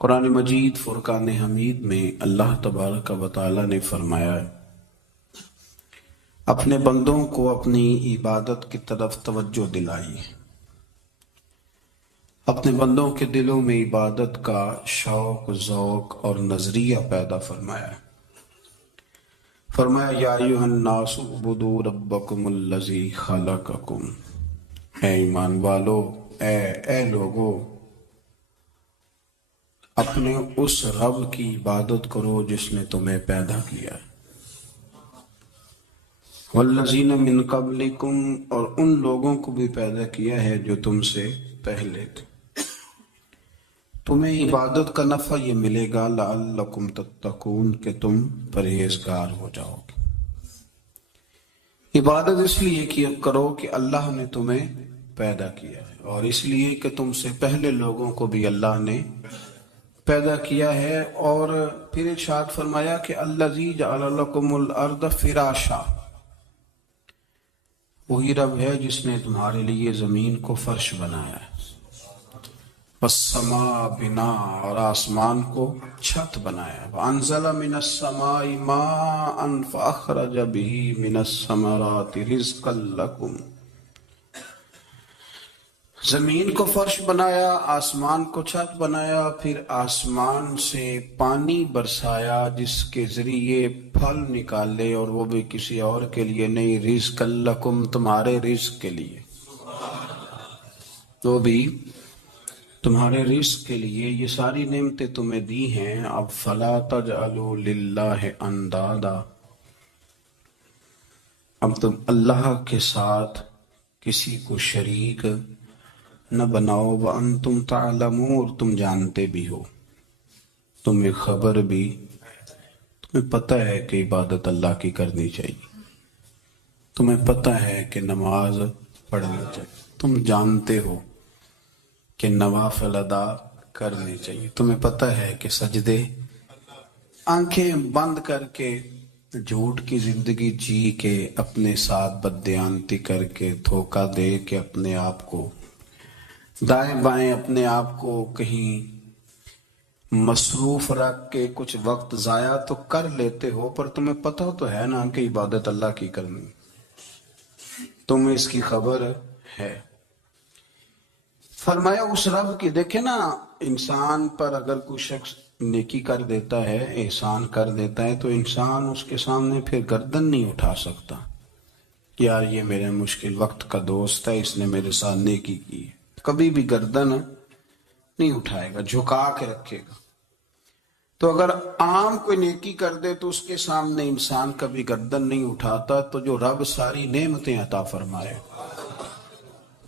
قرآن مجید فرقان حمید میں اللہ تبارک و تعالی نے فرمایا ہے اپنے بندوں کو اپنی عبادت کی طرف توجہ دلائی، اپنے بندوں کے دلوں میں عبادت کا شوق، ذوق اور نظریہ پیدا فرمایا ہے۔ فرمایا یا ایھا الناس اعبدوا ربکم الذی خلقکم، اے ایمان والو، اے لوگو، اپنے اس رب کی عبادت کرو جس نے تمہیں پیدا کیا ہے، والذین من قبلکم، اور ان لوگوں کو بھی پیدا کیا ہے جو تم سے پہلے تھے۔ تمہیں عبادت کا نفع یہ ملے گا لعلکم تتقون، کہ تم پرہیزگار ہو جاؤ گے۔ عبادت اس لیے کیا کرو کہ اللہ نے تمہیں پیدا کیا ہے، اور اس لیے کہ تم سے پہلے لوگوں کو بھی اللہ نے پیدا کیا ہے۔ اور پھر ارشاد فرمایا کہ الذی جعل لکم الارض فراشا، وہی رب ہے جس نے تمہارے لیے زمین کو فرش بنایا ہے، والسماء بناء، اور آسمان کو چھت بنایا ہے، وانزل من السماء ماء فاخرج به من الثمرات رزقا لکم، زمین کو فرش بنایا، آسمان کو چھت بنایا، پھر آسمان سے پانی برسایا جس کے ذریعے پھل نکالے، اور وہ بھی کسی اور کے لیے نہیں، رزق لکم، تمہارے رزق کے لیے، وہ بھی تمہارے رزق کے لیے۔ یہ ساری نعمتیں تمہیں دی ہیں، اب فلا تجعلوا للہ اندادا، اب تم اللہ کے ساتھ کسی کو شریک نہ بناؤ، وانتم تعلمون، اور تم جانتے بھی ہو، تمہیں خبر بھی، تمہیں پتہ ہے کہ عبادت اللہ کی کرنی چاہیے، تمہیں پتہ ہے کہ نماز پڑھنی چاہیے، تم جانتے ہو کہ نوافل ادا کرنی چاہیے، تمہیں پتہ ہے کہ سجدے آنکھیں بند کر کے جھوٹ کی زندگی جی کے، اپنے ساتھ بددیانتی کر کے، دھوکہ دے کے، اپنے آپ کو دائیں بائیں، اپنے آپ کو کہیں مصروف رکھ کے کچھ وقت ضائع تو کر لیتے ہو، پر تمہیں پتہ تو ہے نا کہ عبادت اللہ کی کرنی، تمہیں اس کی خبر ہے۔ فرمایا اس رب کی، دیکھیں نا، انسان پر اگر کوئی شخص نیکی کر دیتا ہے، احسان کر دیتا ہے، تو انسان اس کے سامنے پھر گردن نہیں اٹھا سکتا، یار یہ میرے مشکل وقت کا دوست ہے، اس نے میرے ساتھ نیکی کی ہے، کبھی بھی گردن نہیں اٹھائے گا، جھکا کے رکھے گا۔ تو اگر عام کوئی نیکی کر دے تو اس کے سامنے انسان کبھی گردن نہیں اٹھاتا، تو جو رب ساری نعمتیں عطا فرمائے،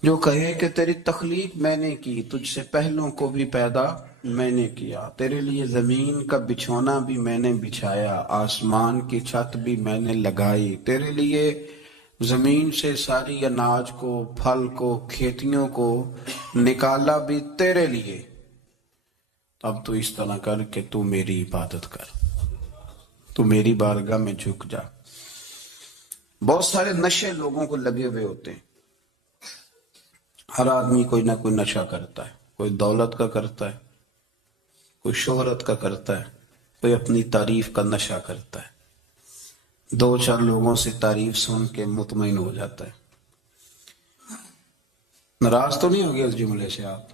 جو کہے کہ تیری تخلیق میں نے کی، تجھ سے پہلوں کو بھی پیدا میں نے کیا، تیرے لیے زمین کا بچھونا بھی میں نے بچھایا، آسمان کی چھت بھی میں نے لگائی، تیرے لیے زمین سے ساری اناج کو، پھل کو، کھیتیوں کو نکالا بھی تیرے لیے، اب تو اس طرح کر کہ تو میری عبادت کر، تو میری بارگاہ میں جھک جا۔ بہت سارے نشے لوگوں کو لگے ہوئے ہوتے ہیں، ہر آدمی کوئی نہ کوئی نشہ کرتا ہے، کوئی دولت کا کرتا ہے، کوئی شہرت کا کرتا ہے، کوئی اپنی تعریف کا نشہ کرتا ہے، دو چار لوگوں سے تعریف سن کے مطمئن ہو جاتا ہے۔ ناراض تو نہیں ہو گیا اس جملے سے؟ آپ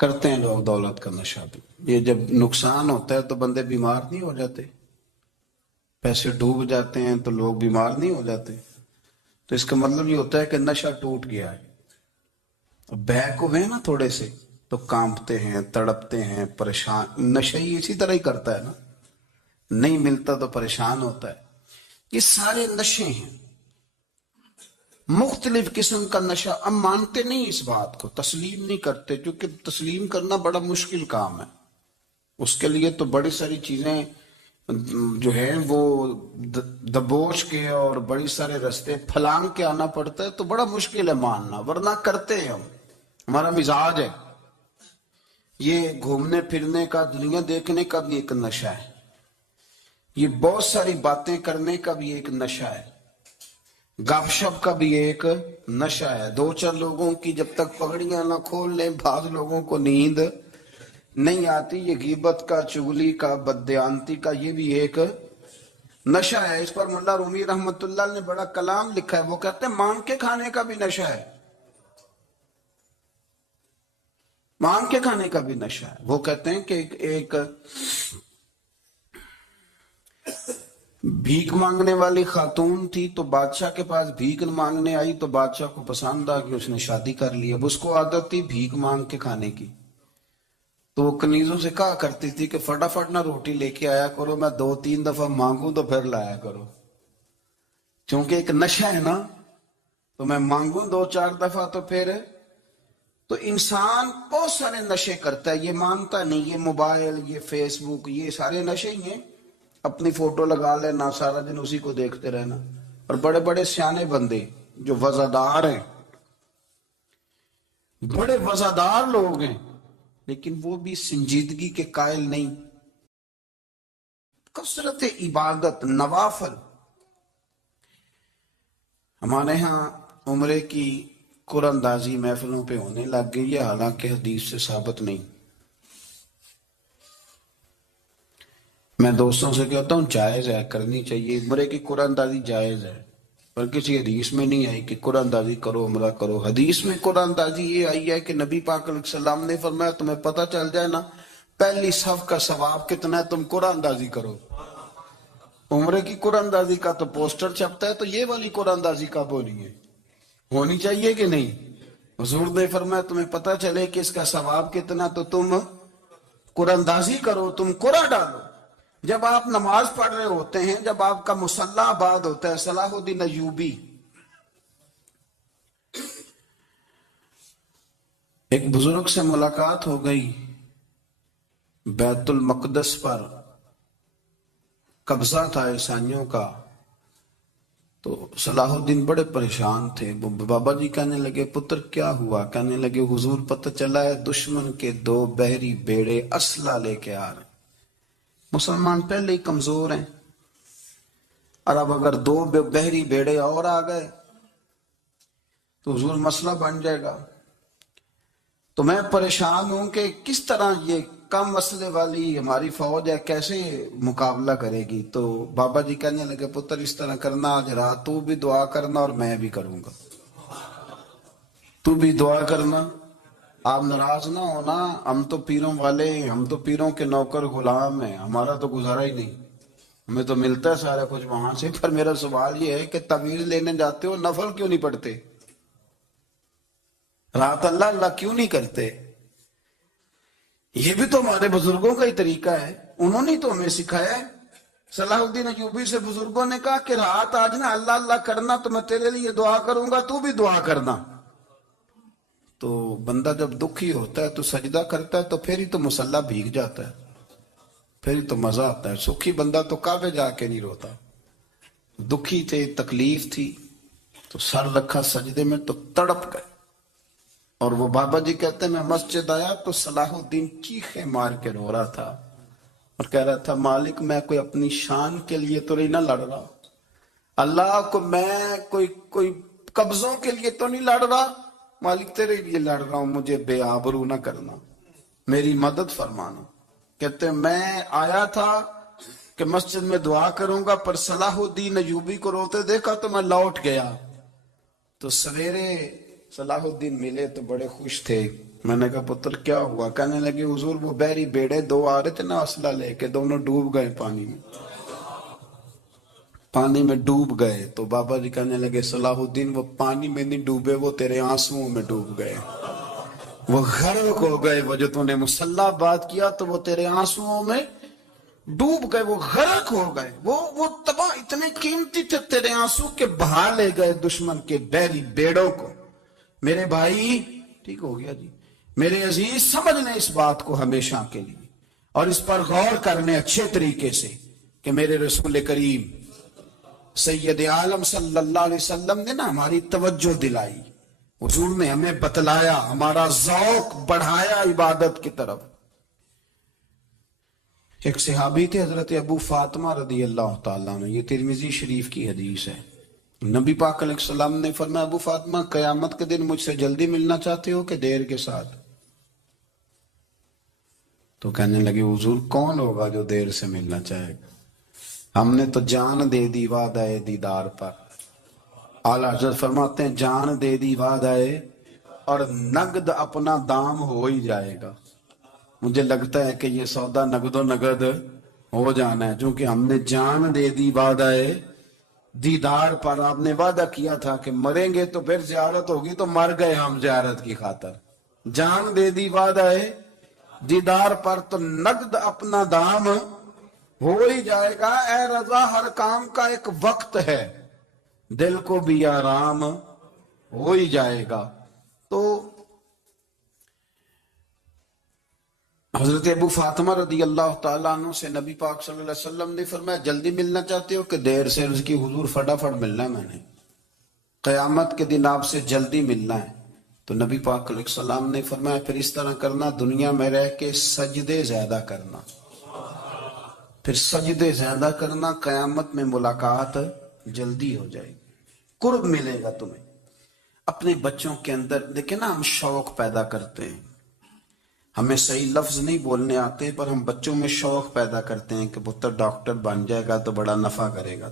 کرتے ہیں لوگ دولت کا نشہ بھی، یہ جب نقصان ہوتا ہے تو بندے بیمار نہیں ہو جاتے، پیسے ڈوب جاتے ہیں تو لوگ بیمار نہیں ہو جاتے، تو اس کا مطلب یہ ہوتا ہے کہ نشہ ٹوٹ گیا ہے۔ بہک ہوئے نا تھوڑے سے تو کانپتے ہیں، تڑپتے ہیں، پریشان، نشہ ہی اسی طرح ہی کرتا ہے نا، نہیں ملتا تو پریشان ہوتا ہے۔ یہ سارے نشے ہیں، مختلف قسم کا نشہ۔ ہم مانتے نہیں اس بات کو، تسلیم نہیں کرتے، کیونکہ تسلیم کرنا بڑا مشکل کام ہے، اس کے لیے تو بڑی ساری چیزیں جو ہیں وہ دبوچ کے اور بڑی سارے رستے پھلانگ کے آنا پڑتا ہے، تو بڑا مشکل ہے ماننا، ورنہ کرتے ہیں ہم، ہمارا مزاج ہے۔ یہ گھومنے پھرنے کا، دنیا دیکھنے کا بھی ایک نشہ ہے، یہ بہت ساری باتیں کرنے کا بھی ایک نشہ ہے، گپ شپ کا بھی ایک نشہ ہے، دو چار لوگوں کی جب تک پگڑیاں نہ کھول لیں، بعض لوگوں کو نیند نہیں آتی. یہ غیبت کا، چغلی کا، بددیانتی کا یہ بھی ایک نشہ ہے. اس پر ملا رومی رحمت اللہ نے بڑا کلام لکھا ہے. وہ کہتے ہیں مانگ کے کھانے کا بھی نشہ ہے، مانگ کے کھانے کا بھی نشہ ہے. وہ کہتے ہیں کہ ایک بھیک مانگنے والی خاتون تھی، تو بادشاہ کے پاس بھیک مانگنے آئی، تو بادشاہ کو پسند آ کہ اس نے شادی کر لی. اب اس کو عادت تھی بھیک مانگ کے کھانے کی، تو وہ کنیزوں سے کہا کرتی تھی کہ فٹافٹ نہ روٹی لے کے آیا کرو، میں 2-3 دفعہ مانگوں تو پھر لایا کرو. چونکہ ایک نشہ ہے نا، تو میں مانگوں 2-4 دفعہ تو پھر. تو انسان بہت سارے نشے کرتا ہے، یہ مانتا نہیں. یہ موبائل، یہ فیس بک، یہ سارے نشے ہی ہیں. اپنی فوٹو لگا لینا، سارا دن اسی کو دیکھتے رہنا. اور بڑے بڑے سیانے بندے جو وزادار ہیں، بڑے وزادار لوگ ہیں، لیکن وہ بھی سنجیدگی کے قائل نہیں. کثرت عبادت، نوافل. ہمارے ہاں عمرے کی قرآن اندازی محفلوں پہ ہونے لگ گئی ہے، حالانکہ حدیث سے ثابت نہیں. میں دوستوں سے کہتا ہوں جائز ہے، کرنی چاہیے. عمرے کی قرآن اندازی جائز ہے، پر کسی حدیث میں نہیں آئی کہ قرآن اندازی کرو، عمرہ کرو. حدیث میں قرآن اندازی یہ آئی ہے کہ نبی پاک علیہ السلام نے فرمایا تمہیں پتہ چل جائے نا پہلی صف کا ثواب کتنا ہے، تم قرآن اندازی کرو. عمرے کی قرآن اندازی کا تو پوسٹر چھپتا ہے، تو یہ والی قرآن اندازی کب ہونی ہے؟ ہونی چاہیے کہ نہیں؟ حضور نے فرمایا تمہیں پتہ چلے کہ اس کا ثواب کتنا، تو تم قرآن اندازی کرو، تم قرآن ڈالو. جب آپ نماز پڑھ رہے ہوتے ہیں، جب آپ کا مصلی آباد ہوتا ہے. صلاح الدین ایوبی، ایک بزرگ سے ملاقات ہو گئی، بیت المقدس پر قبضہ تھا عیسائیوں کا. تو صلاح الدین بڑے پریشان تھے. بابا جی کہنے لگے پتر کیا ہوا؟ کہنے لگے حضور پتہ چلا ہے دشمن کے 2 بحری بیڑے اسلحہ لے کے آ رہے. مسلمان پہلے ہی کمزور ہیں، اور اب اگر 2 بحری بیڑے اور آ گئے تو حضور مسئلہ بن جائے گا. تو میں پریشان ہوں کہ کس طرح یہ کم مسئلے والی ہماری فوج ہے کیسے مقابلہ کرے گی. تو بابا جی کہنے لگے پتر اس طرح کرنا، آج رات تو بھی دعا کرنا اور میں بھی کروں گا. تو بھی دعا کرنا. آپ ناراض نہ ہونا، ہم تو پیروں والے ہیں، ہم تو پیروں کے نوکر غلام ہیں، ہمارا تو گزارا ہی نہیں، ہمیں تو ملتا ہے سارا کچھ وہاں سے. پر میرا سوال یہ ہے کہ تعویذ لینے جاتے ہو نفل کیوں نہیں پڑھتے؟ رات اللہ اللہ کیوں نہیں کرتے؟ یہ بھی تو ہمارے بزرگوں کا ہی طریقہ ہے، انہوں نے تو ہمیں سکھایا ہے. صلاح الدین ایوبی سے بزرگوں نے کہا کہ رات آج نا اللہ اللہ کرنا، تو میں تیرے لیے دعا کروں گا، تو بھی دعا کرنا. تو بندہ جب دکھی ہوتا ہے تو سجدہ کرتا ہے، تو پھر ہی تو مصلی بھیگ جاتا ہے، پھر ہی تو مزہ آتا ہے. سکھی بندہ تو کعبے جا کے نہیں روتا. دکھی تھے، تکلیف تھی، تو سر رکھا سجدے میں تو تڑپ گئے. اور وہ بابا جی کہتے ہیں میں مسجد آیا تو صلاح الدین چیخیں مار کے رو رہا تھا اور کہہ رہا تھا مالک میں کوئی اپنی شان کے لیے تو نہیں نہ لڑ رہا، اللہ کو میں کوئی قبضوں کے لیے تو نہیں لڑ رہا، مالک تیرے لیے لڑ رہا ہوں، مجھے بے آبرو نہ کرنا، میری مدد فرمانا. کہتے ہیں میں آیا تھا کہ مسجد میں دعا کروں گا، پر صلاح الدین ایوبی کو روتے دیکھا تو میں لوٹ گیا. تو سویرے صلاح الدین ملے تو بڑے خوش تھے. میں نے کہا پتر کیا ہوا؟ کہنے لگے حضور وہ بحری بیڑے 2 آ رہے تھے نا اسلحہ لے کے، دونوں ڈوب گئے پانی میں ڈوب گئے. تو بابا جی کہنے لگے صلاح الدین وہ پانی میں نہیں ڈوبے، وہ تیرے آنسوؤں میں ڈوب گئے، وہ غرق ہو گئے. وہ جو تو نے مصلی بات کیا تو وہ تیرے آنسوؤں میں ڈوب گئے، وہ غرق ہو گئے، وہ تباہ اتنے قیمتی تھے تیرے آنسو کے بہا لے گئے دشمن کے بحری بیڑوں کو. میرے بھائی ٹھیک ہو گیا جی، میرے عزیز سمجھ لیں اس بات کو ہمیشہ کے لیے، اور اس پر غور کرنے اچھے طریقے سے کہ میرے رسول کریم سید عالم صلی اللہ علیہ وسلم نے نا ہماری توجہ دلائی، حضور نے ہمیں بتلایا، ہمارا ذوق بڑھایا عبادت کی طرف. ایک صحابی تھے حضرت ابو فاطمہ رضی اللہ تعالیٰ عنہ، یہ ترمذی شریف کی حدیث ہے. نبی پاک علیہ السلام نے فرمایا ابو فاطمہ قیامت کے دن مجھ سے جلدی ملنا چاہتے ہو کہ دیر کے ساتھ؟ تو کہنے لگے حضور کون ہوگا جو دیر سے ملنا چاہے گا؟ ہم نے تو جان دے دی وعدہ دیدار پر۔ اعلیٰ حضرت فرماتے ہیں جان دے دی وعدہ اور نقد اپنا دام ہو ہی جائے گا۔ مجھے لگتا ہے کہ یہ سودا نقد و نقد ہو جانا ہے، چونکہ ہم نے جان دے دی وعدہ دیدار پر۔ آپ نے وعدہ کیا تھا کہ مریں گے تو پھر زیارت ہوگی، تو مر گئے ہم زیارت کی خاطر۔ جان دے دی وعدہ دیدار پر تو نقد اپنا دام ہو ہی جائے گا۔ اے رضا ہر کام کا ایک وقت ہے، دل کو بھی آرام ہو ہی جائے گا۔ تو حضرت ابو فاطمہ رضی اللہ تعالیٰ عنہ سے نبی پاک صلی اللہ علیہ وسلم نے فرمایا جلدی ملنا چاہتے ہو کہ دیر سے؟ اس کی حضور فٹافٹ ملنا ہے، میں نے قیامت کے دن آپ سے جلدی ملنا ہے۔ تو نبی پاک علیہ السلام نے فرمایا پھر اس طرح کرنا، دنیا میں رہ کے سجدے زیادہ کرنا، پھر سجدے زیادہ کرنا، قیامت میں ملاقات جلدی ہو جائے گی، قرب ملے گا تمہیں۔ اپنے بچوں کے اندر دیکھیں نا، ہم شوق پیدا کرتے ہیں، ہمیں صحیح لفظ نہیں بولنے آتے پر ہم بچوں میں شوق پیدا کرتے ہیں کہ پتر ڈاکٹر بن جائے گا تو بڑا نفع کرے گا،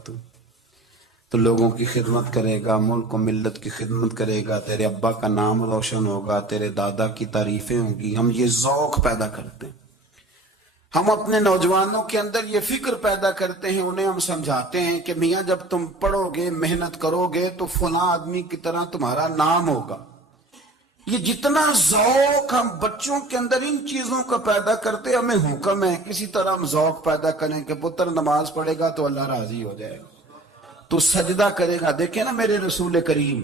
تو لوگوں کی خدمت کرے گا، ملک و ملت کی خدمت کرے گا، تیرے ابا کا نام روشن ہوگا، تیرے دادا کی تعریفیں ہوں گی۔ ہم یہ ذوق پیدا کرتے ہیں، ہم اپنے نوجوانوں کے اندر یہ فکر پیدا کرتے ہیں، انہیں ہم سمجھاتے ہیں کہ میاں جب تم پڑھو گے محنت کرو گے تو فلاں آدمی کی طرح تمہارا نام ہوگا۔ یہ جتنا ذوق ہم بچوں کے اندر ان چیزوں کا پیدا کرتے، ہمیں حکم ہے کسی طرح ہم ذوق پیدا کریں کہ پتر نماز پڑھے گا تو اللہ راضی ہو جائے گا، تو سجدہ کرے گا۔ دیکھیں نا میرے رسول کریم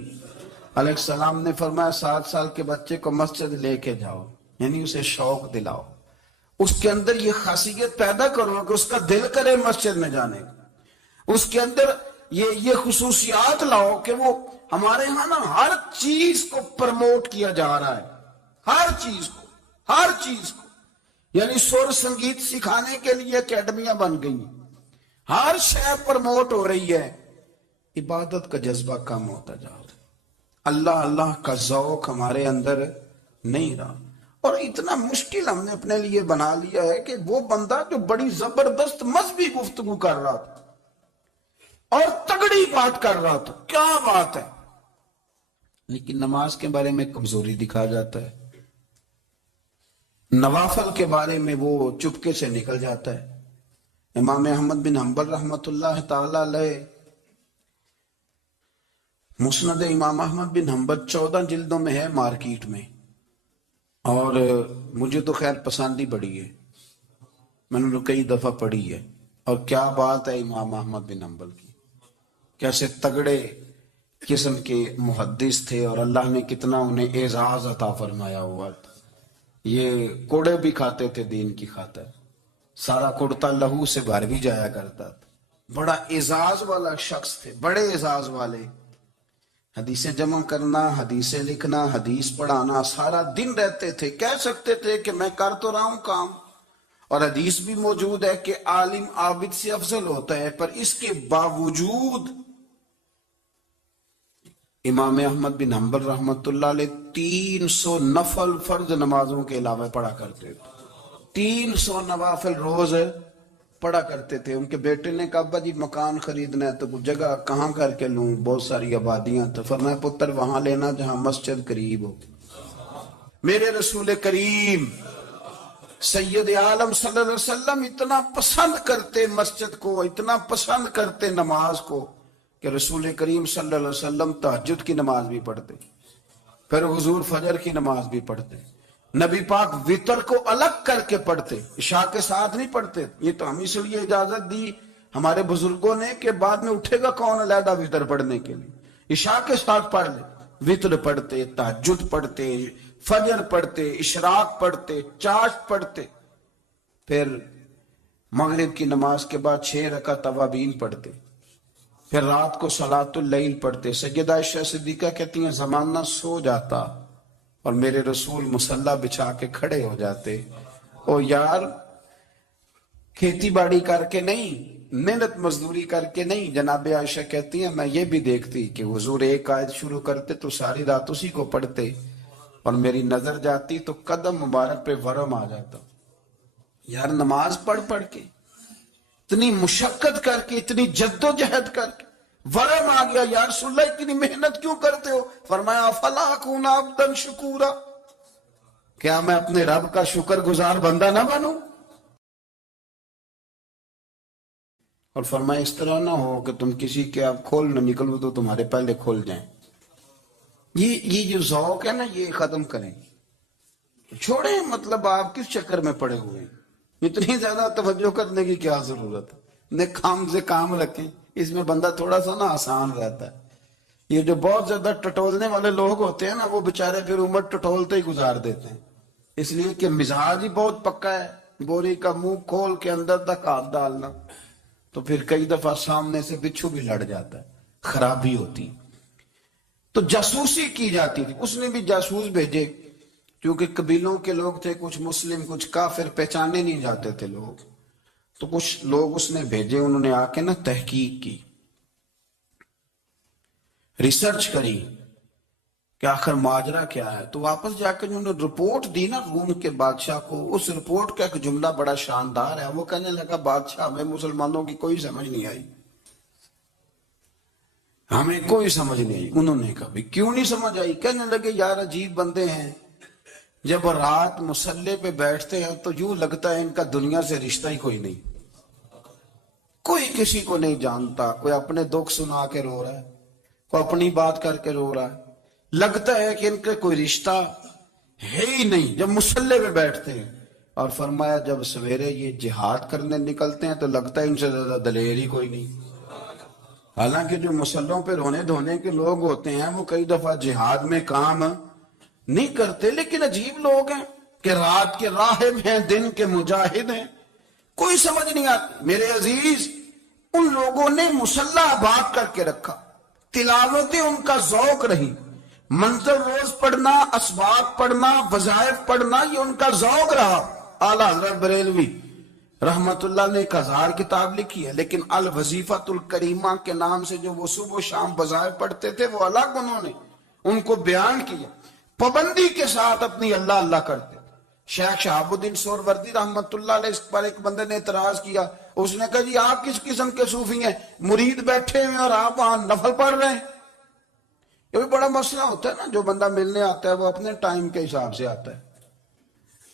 علیہ السلام نے فرمایا 7 سال کے بچے کو مسجد لے کے جاؤ، یعنی اسے شوق دلاؤ، اس کے اندر یہ خاصیت پیدا کرو کہ اس کا دل کرے مسجد میں جانے کا، اس کے اندر یہ خصوصیات لاؤ کہ وہ ہمارے ہاں نا ہر چیز کو پرموٹ کیا جا رہا ہے، ہر چیز کو، یعنی سر سنگیت سکھانے کے لیے اکیڈمیاں بن گئی ہیں، ہر شے پرموٹ ہو رہی ہے، عبادت کا جذبہ کم ہوتا جا رہا ہے، اللہ کا ذوق ہمارے اندر نہیں رہا۔ اور اتنا مشکل ہم نے اپنے لیے بنا لیا ہے کہ وہ بندہ جو بڑی زبردست مذہبی گفتگو کر رہا تھا اور تگڑی بات کر رہا تھا، کیا بات ہے، لیکن نماز کے بارے میں کمزوری دکھا جاتا ہے، نوافل کے بارے میں وہ چپکے سے نکل جاتا ہے۔ امام احمد بن حنبل رحمۃ اللہ تعالی علیہ، مسند امام احمد بن حنبل 14 جلدوں میں ہے مارکیٹ میں، اور مجھے تو خیر پسند ہی بڑی ہے، میں نے کئی دفعہ پڑھی ہے، اور کیا بات ہے امام احمد بن حنبل کی، کیسے تگڑے قسم کے محدث تھے، اور اللہ نے کتنا انہیں اعزاز عطا فرمایا ہوا تھا۔ یہ کوڑے بھی کھاتے تھے دین کی خاطر، سارا کڑتا لہو سے بھر بھی جایا کرتا تھا، بڑا اعزاز والا شخص تھے، بڑے اعزاز والے، حدیثیں جمع کرنا، حدیثیں لکھنا، حدیث پڑھانا، سارا دن رہتے تھے۔ کہہ سکتے تھے کہ میں کر تو رہا ہوں کام، اور حدیث بھی موجود ہے کہ عالم عابد سے افضل ہوتا ہے، پر اس کے باوجود امام احمد بن حنبل رحمۃ اللہ علیہ 300 نفل فرض نمازوں کے علاوہ پڑھا کرتے تھے، 300 نوافل روز پڑھا کرتے تھے۔ ان کے بیٹے نے کہا ابا جی مکان خریدنا ہے تو جگہ کہاں کر کے لوں، بہت ساری آبادیاں، تو فرمایا پتر وہاں لینا جہاں مسجد قریب ہو۔ میرے رسول کریم سید عالم صلی اللہ علیہ وسلم اتنا پسند کرتے مسجد کو، اتنا پسند کرتے نماز کو، کہ رسول کریم صلی اللہ علیہ وسلم تہجد کی نماز بھی پڑھتے، پھر حضور فجر کی نماز بھی پڑھتے، نبی پاک وتر کو الگ کر کے پڑھتے، عشاء کے ساتھ نہیں پڑھتے۔ یہ تو ہم اس لیے اجازت دی ہمارے بزرگوں نے کہ بعد میں اٹھے گا کون علیحدہ وتر پڑھنے کے لیے، عشاء کے ساتھ پڑھ لے۔ وتر پڑھتے، تہجد پڑھتے، فجر پڑھتے، اشراق پڑھتے، چاشت پڑھتے، پھر مغرب کی نماز کے بعد 6 رکعت اوابین پڑھتے، پھر رات کو صلاۃ اللیل پڑھتے۔ سیدہ عائشہ صدیقہ کہتی ہیں زمانہ سو جاتا اور میرے رسول مصلی بچھا کے کھڑے ہو جاتے، او یار کھیتی باڑی کر کے نہیں، محنت مزدوری کر کے نہیں۔ جناب عائشہ کہتی ہیں میں یہ بھی دیکھتی کہ حضور ایک آیت شروع کرتے تو ساری رات اسی کو پڑھتے، اور میری نظر جاتی تو قدم مبارک پہ ورم آ جاتا، یار نماز پڑھ پڑھ کے، اتنی مشقت کر کے، اتنی جد و جہد کر کے ورم آ گیا، یا رسول اللہ اتنی محنت کیوں کرتے ہو؟ فرمایا فلا اکون عبدا شکورا، کیا میں اپنے رب کا شکر گزار بندہ نہ بنوں؟ اور فرمایا اس طرح نہ ہو کہ تم کسی کے آپ کھول نہ نکلو تو تمہارے پہلے کھول جائیں۔ یہ جو ذوق ہے نا، یہ ختم کریں، چھوڑیں، مطلب آپ کس چکر میں پڑے ہوئے ہیں؟ اتنی زیادہ توجہ کرنے کی کیا ضرورت ہے؟ کام سے کام رکھیں، اس میں بندہ تھوڑا سا نا آسان رہتا ہے۔ یہ جو بہت زیادہ ٹٹولنے والے لوگ ہوتے ہیں نا، وہ بےچارے پھر عمر ٹٹولتے ہی گزار دیتے ہیں، اس لیے کہ مزاج ہی بہت پکا ہے، بوری کا منہ کھول کے اندر تک ہاتھ ڈالنا، تو پھر کئی دفعہ سامنے سے بچھو بھی لڑ جاتا ہے، خرابی ہوتی۔ تو جاسوسی کی جاتی تھی، اس نے بھی جاسوس بھیجے، کیونکہ قبیلوں کے لوگ تھے، کچھ مسلم کچھ کافر، پہچانے نہیں جاتے تھے لوگ، تو کچھ لوگ اس نے بھیجے، انہوں نے آ کے نا تحقیق کی، ریسرچ کری کہ آخر ماجرا کیا ہے۔ تو واپس جا کے انہوں نے رپورٹ دی نا روم کے بادشاہ کو، اس رپورٹ کا ایک جملہ بڑا شاندار ہے، وہ کہنے لگا بادشاہ ہمیں مسلمانوں کی کوئی سمجھ نہیں آئی، ہمیں کوئی سمجھ نہیں آئی۔ انہوں نے کہا بھی کیوں نہیں سمجھ آئی؟ کہنے لگے یار عجیب بندے ہیں، جب رات مصلے پہ بیٹھتے ہیں تو یوں لگتا ہے ان کا دنیا سے رشتہ ہی کوئی نہیں، کوئی کسی کو نہیں جانتا، کوئی اپنے دکھ سنا کے رو رہا ہے، کوئی اپنی بات کر کے رو رہا ہے، لگتا ہے کہ ان کا کوئی رشتہ ہے ہی نہیں جب مصلے پہ بیٹھتے ہیں۔ اور فرمایا جب سویرے یہ جہاد کرنے نکلتے ہیں تو لگتا ہے ان سے زیادہ دلیر ہی کوئی نہیں۔ حالانکہ جو مسلوں پہ رونے دھونے کے لوگ ہوتے ہیں وہ کئی دفعہ جہاد میں کام نہیں کرتے، لیکن عجیب لوگ ہیں کہ رات کے راہب ہیں، دن کے مجاہد ہیں، کوئی سمجھ نہیں آتی۔ میرے عزیز، ان لوگوں نے مصلح آباد کر کے رکھا، تلاوتیں ان کا ذوق رہی، منظر روز پڑھنا، اسباق پڑھنا، وظائف پڑھنا، یہ ان کا ذوق رہا۔ اعلیٰ حضرت بریلوی رحمت اللہ نے 1000 کتاب لکھی ہے، لیکن الوظیفۃ الکریمہ کے نام سے جو وہ صبح و شام وظائف پڑھتے تھے، وہ الگ انہوں نے ان کو بیان کیا، پابندی کے ساتھ اپنی اللہ اللہ کرتے۔ شیخ شہاب الدین سہروردی رحمت اللہ علیہ، اس پر ایک بندے نے اعتراض کیا، اس نے کہا جی آپ کس قسم کے صوفی ہیں، مرید بیٹھے ہیں اور آپ وہاں نفل پڑھ رہے ہیں؟ یہ بھی بڑا مسئلہ ہوتا ہے نا، جو بندہ ملنے آتا ہے وہ اپنے ٹائم کے حساب سے آتا ہے،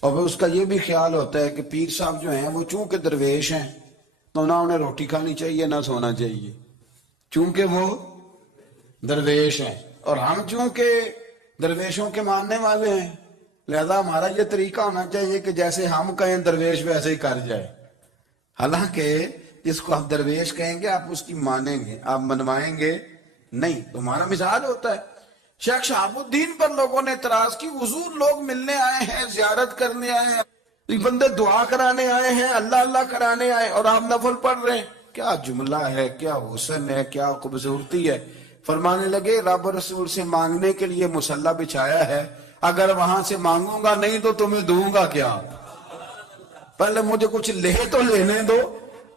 اور پھر اس کا یہ بھی خیال ہوتا ہے کہ پیر صاحب جو ہیں وہ چونکہ درویش ہیں تو نہ انہیں روٹی کھانی چاہیے نہ سونا چاہیے، چونکہ وہ درویش ہیں، اور ہم چونکہ درویشوں کے ماننے والے ہیں، لہذا ہمارا یہ طریقہ ہونا چاہیے کہ جیسے ہم کہیں درویش ویسے ہی کر جائے۔ حالانکہ جس کو آپ درویش کہیں گے آپ اس کی مانیں گے، آپ منوائیں گے نہیں، تمہارا مزاج ہوتا ہے۔ شیخ شہاب الدین پر لوگوں نے اعتراض کی، حضور لوگ ملنے آئے ہیں، زیارت کرنے آئے ہیں، بندے دعا کرانے آئے ہیں، اللہ اللہ کرانے آئے، اور آپ نفل پڑھ رہے ہیں، کیا جملہ ہے، کیا حسن ہے، کیا خوبصورتی ہے۔ فرمانے لگے رب رسول سے مانگنے کے لیے مصلی بچھایا ہے، اگر وہاں سے مانگوں گا نہیں تو تمہیں دوں گا کیا؟ پہلے مجھے کچھ لے تو لینے دو،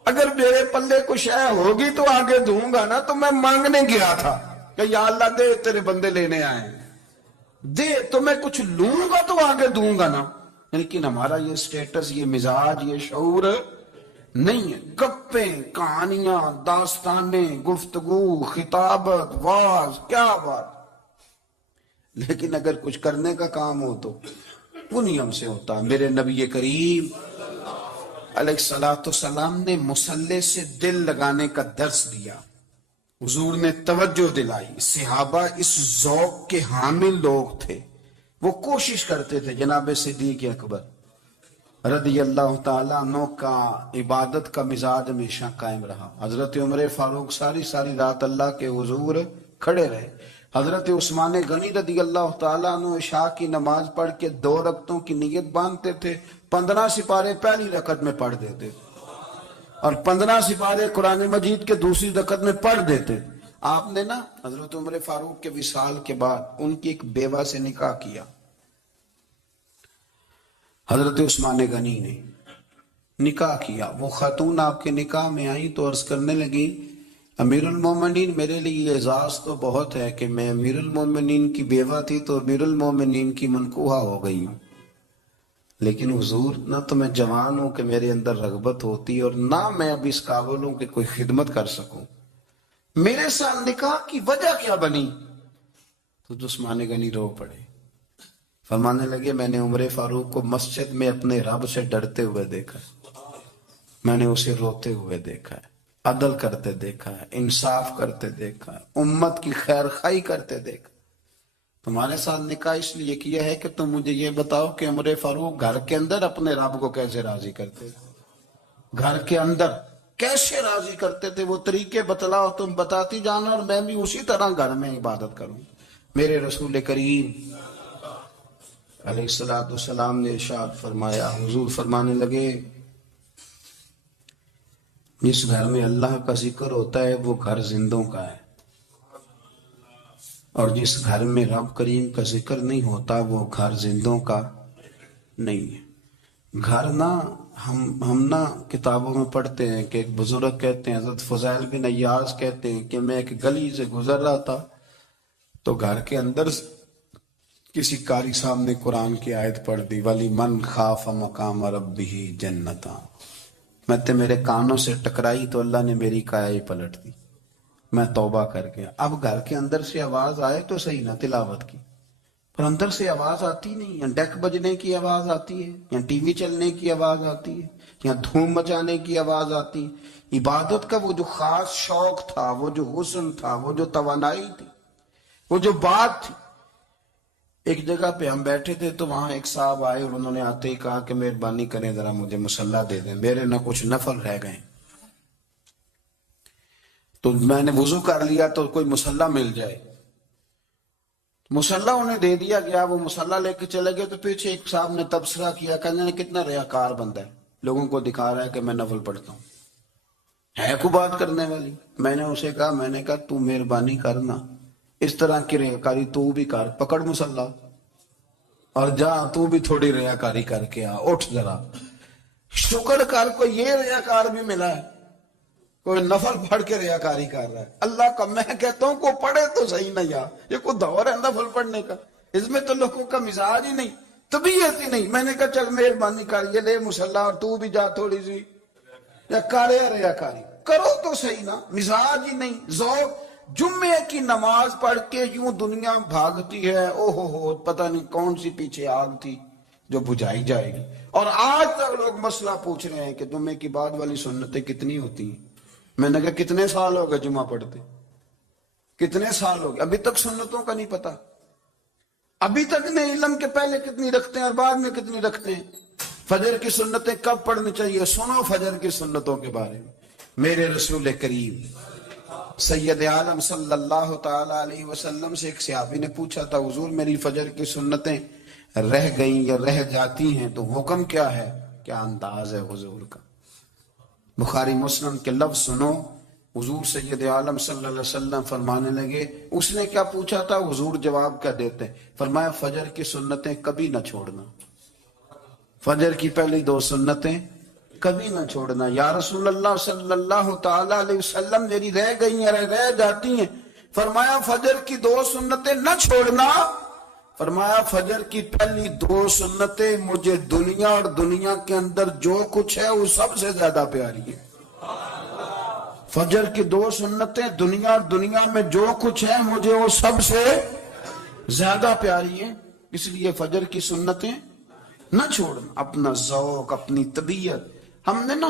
اگر میرے پلے کچھ ہے ہوگی تو آگے دوں گا نا۔ تو میں مانگنے گیا تھا کہ یا اللہ دے، تیرے بندے لینے آئے ہیں، دے تو میں کچھ لوں گا تو آگے دوں گا نا۔ لیکن ہمارا یہ سٹیٹس، یہ مزاج، یہ شعور نہیں ہے۔ گپیں، کہانیاں، داستانیں، گفتگو، خطابت، واز، کیا بات، لیکن اگر کچھ کرنے کا کام ہو تو انہی ہم سے ہوتا۔ میرے نبی کریم علیہ السلام نے مصلی سے دل لگانے کا درس دیا، حضور نے توجہ دلائی، صحابہ اس ذوق کے حامل لوگ تھے، وہ کوشش کرتے تھے۔ جناب صدیق اکبر رضی اللہ تعالیٰ عنہ کا عبادت کا مزاج ہمیشہ قائم رہا۔ حضرت عمر فاروق ساری رات اللہ کے حضور کھڑے رہے۔ حضرت عثمان غنی رضی اللہ تعالیٰ عنہ عشاء کی نماز پڑھ کے 2 رکعتوں کی نیت باندھتے تھے، 15 سپارے پہلی رکعت میں پڑھ دیتے اور 15 سپارے قرآن مجید کے دوسری رکعت میں پڑھ دیتے۔ آپ نے نا حضرت عمر فاروق کے وصال کے بعد ان کی ایک بیوہ سے نکاح کیا، حضرت عثمان غنی نے نکاح کیا۔ وہ خاتون آپ کے نکاح میں آئی تو عرض کرنے لگی، امیر المومنین میرے لیے اعزاز تو بہت ہے کہ میں امیر المومنین کی بیوہ تھی تو امیر المومنین کی منکوحہ ہو گئی ہوں، لیکن حضور نہ تو میں جوان ہوں کہ میرے اندر رغبت ہوتی اور نہ میں اب اس قابل ہوں کہ کوئی خدمت کر سکوں، میرے ساتھ نکاح کی وجہ کیا بنی؟ تو عثمان غنی رو پڑے، فرمانے لگے میں نے عمر فاروق کو مسجد میں اپنے رب سے ڈرتے ہوئے دیکھا، میں نے اسے روتے ہوئے دیکھا ہے، عدل کرتے دیکھا ہے، انصاف کرتے دیکھا ہے، امت کی خیر خواہی کرتے دیکھا۔ تمہارے ساتھ نکاح اس لیے کیا ہے کہ تم مجھے یہ بتاؤ کہ عمر فاروق گھر کے اندر اپنے رب کو کیسے راضی کرتے تھے، گھر کے اندر کیسے راضی کرتے تھے، وہ طریقے بتلاؤ، تم بتاتی جانا اور میں بھی اسی طرح گھر میں عبادت کروں۔ میرے رسول کریم علیہ السلام نے ارشاد فرمایا، حضور فرمانے لگے جس گھر میں اللہ کا ذکر ہوتا ہے وہ گھر زندوں کا ہے، اور جس گھر میں رب کریم کا ذکر نہیں ہوتا وہ گھر زندوں کا نہیں ہے۔ گھر نا ہم نا کتابوں میں پڑھتے ہیں کہ ایک بزرگ کہتے ہیں، حضرت فضیل بن عیاض کہتے ہیں کہ میں ایک گلی سے گزر رہا تھا تو گھر کے اندر کسی قاری صاحب نے قرآن کی آیت پڑھ دی، وَلِمَنْ خَافَ مَقَامَ رَبِّهِ جَنَّتَانِ، میں میرے کانوں سے ٹکرائی تو اللہ نے میری کایا ہی پلٹ دی، میں توبہ کر گیا۔ اب گھر کے اندر سے آواز آئے تو صحیح نہ تلاوت کی، پر اندر سے آواز آتی نہیں، یا ڈیک بجنے کی آواز آتی ہے، یا ٹی وی چلنے کی آواز آتی ہے، یا دھوم مچانے کی آواز آتی ہے۔ عبادت کا وہ جو خاص شوق تھا، وہ جو حسن تھا، وہ جو توانائی تھی، وہ جو بات تھی۔ ایک جگہ پہ ہم بیٹھے تھے تو وہاں ایک صاحب آئے اور انہوں نے آتے ہی کہا کہ مہربانی کریں ذرا مجھے مصلی دے دیں، میرے نہ کچھ نفل رہ گئے۔ تو میں نے وضو کر لیا تو کوئی مصلی مل جائے، مصلی انہیں دے دیا گیا، وہ مصلی لے کے چلے گئے تو پیچھے ایک صاحب نے تبصرہ کیا، کہنے کتنا ریاکار بندہ ہے، لوگوں کو دکھا رہا ہے کہ میں نفل پڑھتا ہوں، ہے کو بات کرنے والی۔ میں نے اسے کہا، میں نے کہا تو مہربانی کرنا اس طرح کی ریاکاری تو بھی کر، پکڑ مصلی اور جا تو بھی تھوڑی ریاکاری کر کے آ، اٹھ ذرا شکر کر، کوئی یہ ریاکار بھی ملا ہے، کوئی نفل پڑھ کے ریاکاری کر رہا ہے۔ اللہ کا میں کہتا ہوں کو پڑھے تو صحیح نہیں، یہ کوئی دور ہے نفل پڑھنے کا، اس میں تو لوگوں کا مزاج ہی نہیں، طبیعت ہی نہیں۔ میں نے کہا چل مہربانی کر، یہ لے مصلی اور تو بھی جا تھوڑی سی یا کرے ریاکاری، کرو تو صحیح نا، مزاج ہی نہیں، ذوق۔ جمعے کی نماز پڑھ کے یوں دنیا بھاگتی ہے، او ہو پتہ نہیں کون سی پیچھے آگ تھی جو بجھائی جائے گی، اور آج تک لوگ مسئلہ پوچھ رہے ہیں کہ جمعے کی بعد والی سنتیں کتنی ہوتی ہیں۔ میں نے کہا کتنے سال ہو گئے جمعہ پڑھتے، کتنے سال ہو گئے، ابھی تک سنتوں کا نہیں پتا، ابھی تک نہیں علم کے پہلے کتنی رکھتے ہیں اور بعد میں کتنی رکھتے ہیں۔ فجر کی سنتیں کب پڑھنی چاہیے، سنو فجر کی سنتوں کے بارے میں۔ میرے رسول کریم سید عالم صلی اللہ تعالی علیہ وسلم سے ایک صحابی نے پوچھا تھا، حضور میری فجر کی سنتیں رہ گئیں یا رہ جاتی ہیں تو حکم کیا ہے؟ کیا انداز ہے حضور کا، بخاری مسلم کے لفظ سنو۔ حضور سید عالم صلی اللہ علیہ وسلم فرمانے لگے، اس نے کیا پوچھا تھا، حضور جواب کیا دیتے، فرمایا فجر کی سنتیں کبھی نہ چھوڑنا، فجر کی پہلی دو سنتیں کبھی نہ چھوڑنا۔ یا رسول اللہ صلی اللہ تعالی علیہ وسلم میری رہ گئی ہیں، رہ جاتی ہیں، فرمایا فجر کی دو سنتیں نہ چھوڑنا، فرمایا فجر کی پہلی دو سنتیں مجھے دنیا اور دنیا کے اندر جو کچھ ہے وہ سب سے زیادہ پیاری ہے۔ فجر کی دو سنتیں دنیا اور دنیا میں جو کچھ ہے مجھے وہ سب سے زیادہ پیاری ہیں، اس لیے فجر کی سنتیں نہ چھوڑنا۔ اپنا ذوق، اپنی طبیعت، ہم نے نا